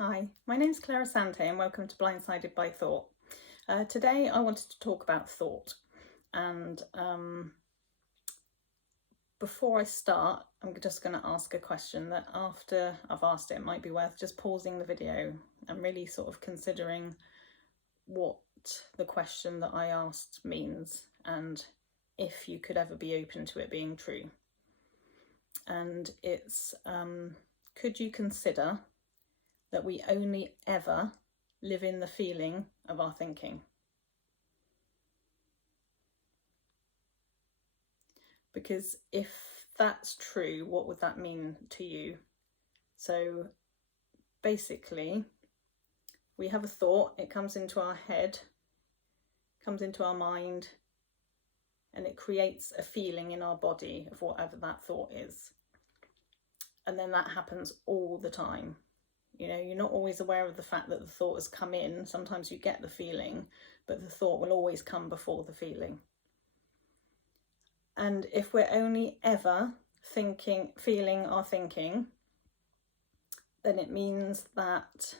Hi, my name's Clara Sante and welcome to Blindsided by Thought. Today I wanted to talk about thought, and before I start I'm just going to ask a question that after I've asked it might be worth just pausing the video and really sort of considering what the question that I asked means and if you could ever be open to it being true. And it's could you consider that we only ever live in the feeling of our thinking? Because if that's true, what would that mean to you? So basically, we have a thought, it comes into our head, comes into our mind, and it creates a feeling in our body of whatever that thought is. And then that happens all the time. You know, you're not always aware of the fact that the thought has come in. Sometimes you get the feeling, but the thought will always come before the feeling. And if we're only ever feeling our thinking, then it means that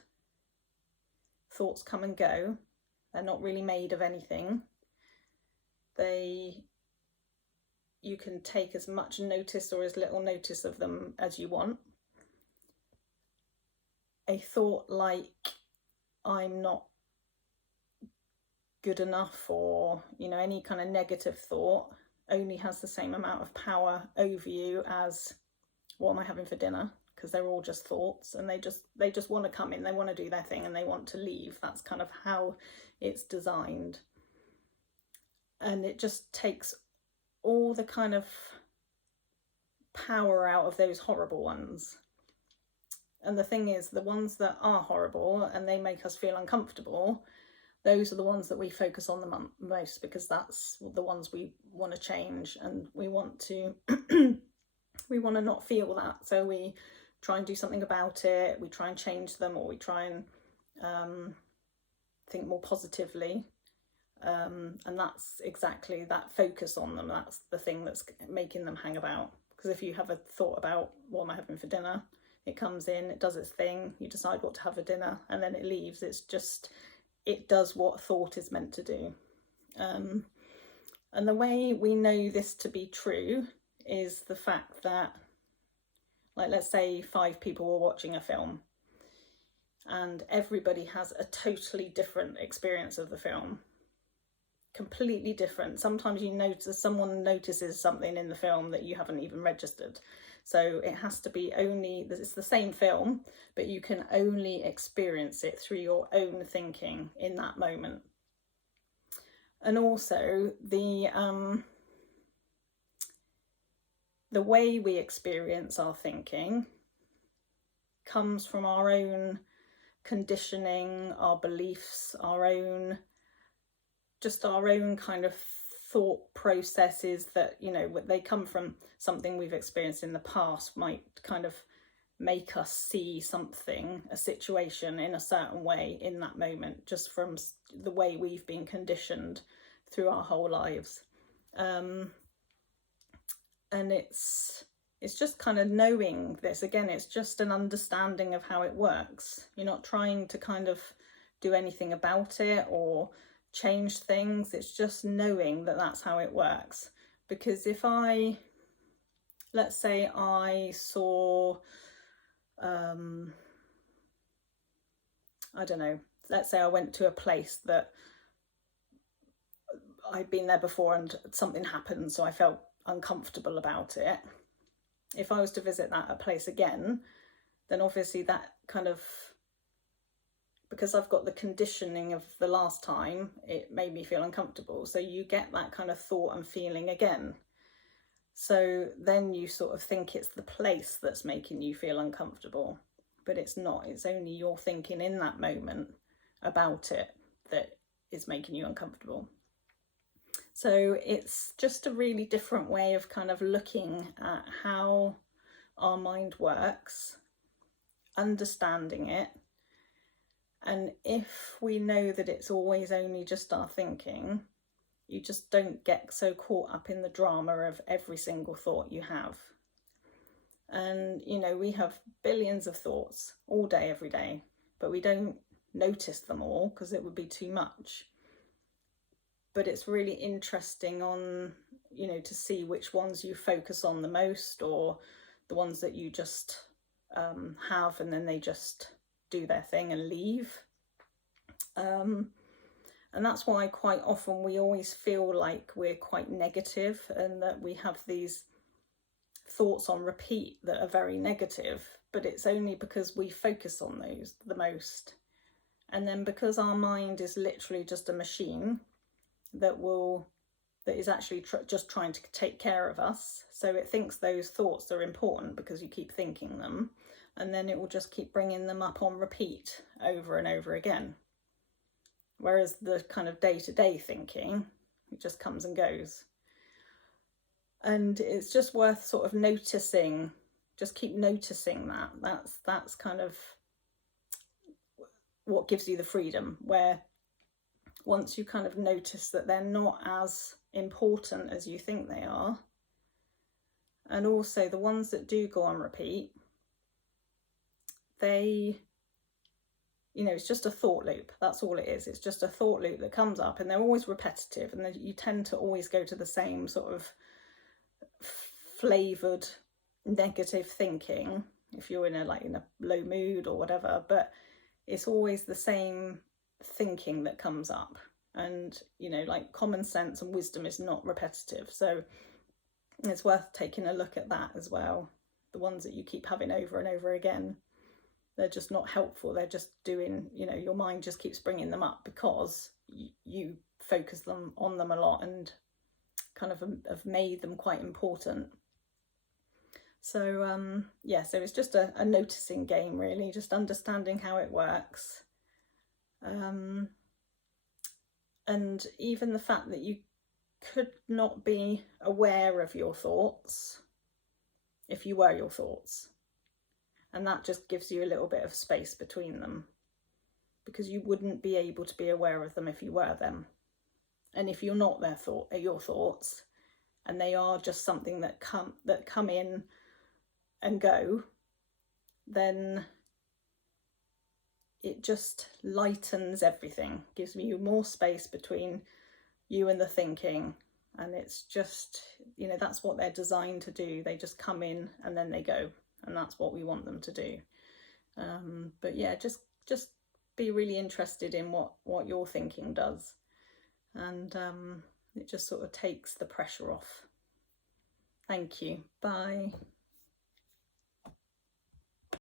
thoughts come and go. They're not really made of anything. You can take as much notice or as little notice of them as you want. A thought like, I'm not good enough, or, you know, any kind of negative thought only has the same amount of power over you as what am I having for dinner, because they're all just thoughts and they just want to come in, they want to do their thing and they want to leave. That's kind of how it's designed. And it just takes all the kind of power out of those horrible ones. And the thing is, the ones that are horrible and they make us feel uncomfortable, those are the ones that we focus on the most, because that's the ones we want to change, and we want to we want to not feel that. So we try and do something about it, we try and change them, or we try and think more positively. And that's exactly that focus on them. That's the thing that's making them hang about. Because if you have a thought about what am I having for dinner, it comes in, it does its thing, you decide what to have for dinner, and then it leaves. It does what thought is meant to do. And the way we know this to be true is the fact that, like, let's say 5 people were watching a film and everybody has a totally different experience of the film. Completely different. Sometimes someone notices something in the film that you haven't even registered. So it has to be it's the same film, but you can only experience it through your own thinking in that moment. And also the way we experience our thinking comes from our own conditioning, our beliefs, our own kind of thought processes that, you know, they come from something we've experienced in the past, might kind of make us see something, a situation, in a certain way in that moment, just from the way we've been conditioned through our whole lives. And it's just kind of knowing this. Again, it's just an understanding of how it works. You're not trying to kind of do anything about it or change things. It's just knowing that that's how it works. Because if let's say I saw, I don't know, let's say I went to a place that I'd been there before and something happened, so I felt uncomfortable about it. If I was to visit that place again, then obviously that kind of, because I've got the conditioning of the last time, it made me feel uncomfortable. So you get that kind of thought and feeling again. So then you sort of think it's the place that's making you feel uncomfortable, but it's not. It's only your thinking in that moment about it that is making you uncomfortable. So it's just a really different way of kind of looking at how our mind works, understanding it. And if we know that it's always only just our thinking, you just don't get so caught up in the drama of every single thought you have. And, you know, we have billions of thoughts all day, every day. but we don't notice them all because it would be too much. But it's really interesting on, you know, to see which ones you focus on the most, or the ones that you just have and then they just do their thing and leave. And that's why quite often we always feel like we're quite negative and that we have these thoughts on repeat that are very negative, but it's only because we focus on those the most. And then because our mind is literally just a machine that is actually just trying to take care of us, so it thinks those thoughts are important because you keep thinking them, and then it will just keep bringing them up on repeat over and over again. Whereas the kind of day-to-day thinking, it just comes and goes. And it's just worth sort of noticing, just keep noticing that. That's kind of what gives you the freedom, where once you kind of notice that they're not as important as you think they are, and also the ones that do go on repeat, they, you know, it's just a thought loop. That's all it is. It's just a thought loop that comes up, and they're always repetitive, and you tend to always go to the same sort of flavoured negative thinking if you're in a low mood or whatever, but it's always the same thinking that comes up. And, you know, like common sense and wisdom is not repetitive, so it's worth taking a look at that as well. The ones that you keep having over and over again, they're just not helpful. They're just doing, you know, your mind just keeps bringing them up because you focus on them a lot and kind of have made them quite important. So yeah, so it's just a noticing game, really, just understanding how it works. And even the fact that you could not be aware of your thoughts if you were your thoughts. And that just gives you a little bit of space between them, because you wouldn't be able to be aware of them if you were them. And if you're not your thoughts, and they are just something that come in and go, then it just lightens everything, gives you more space between you and the thinking. And it's just, you know, that's what they're designed to do. They just come in and then they go, and that's what we want them to do. But yeah, just be really interested in what your thinking does, and it just sort of takes the pressure off. Thank you. Bye.